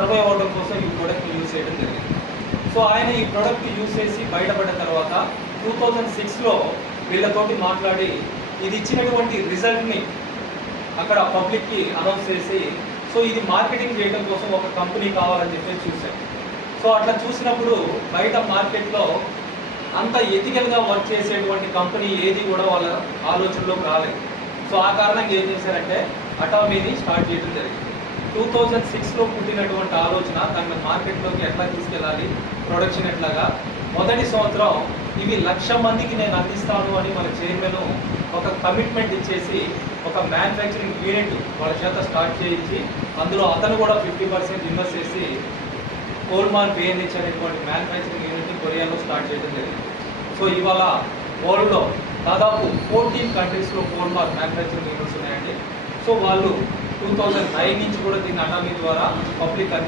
Survive అవ్వడం కోసం ఈ ప్రోడక్ట్ని యూజ్ చేయడం జరిగింది. సో ఆయన ఈ ప్రోడక్ట్ యూజ్ చేసి బయటపడిన తర్వాత 2006లో వీళ్ళతోటి మాట్లాడి ఇది ఇచ్చినటువంటి రిజల్ట్ని అక్కడ పబ్లిక్కి అనౌన్స్ చేసి సో ఇది మార్కెటింగ్ చేయడం కోసం ఒక కంపెనీ కావాలని చెప్పి చూశారు. సో అట్లా చూసినప్పుడు బయట మార్కెట్లో అంత ఎథికల్గా వర్క్ చేసేటువంటి కంపెనీ ఏది కూడా వాళ్ళ ఆలోచనలోకి రాలేదు. సో ఆ కారణంగా ఏం చేశారంటే అటామీని స్టార్ట్ చేయడం జరిగింది. 2006లో పుట్టినటువంటి ఆలోచన దాన్ని మార్కెట్లోకి ఎట్లా తీసుకెళ్ళాలి, ప్రొడక్షన్ ఎట్లాగా. మొదటి సంవత్సరం ఇవి 1,00,000 మందికి నేను అందిస్తాను అని మన చైర్మన్ ఒక కమిట్మెంట్ ఇచ్చేసి ఒక మ్యానుఫ్యాక్చరింగ్ యూనిట్ వాళ్ళ చేత స్టార్ట్ చేయించి అందులో అతను కూడా 50% ఇన్వెస్ట్ చేసి కోల్మార్ బిఎన్హెచ్ అనేటువంటి మ్యానుఫ్యాక్చరింగ్ యూనిట్ని కొరియాలో స్టార్ట్ చేయడం జరిగింది. సో ఇవాళ వరల్డ్లో దాదాపు 14 కంట్రీస్లో కోల్మార్ మ్యానుఫ్యాక్చరింగ్ యూనిట్స్ ఉన్నాయండి. సో వాళ్ళు 2009 నుంచి కూడా దీన్ని అటామీ ద్వారా పబ్లిక్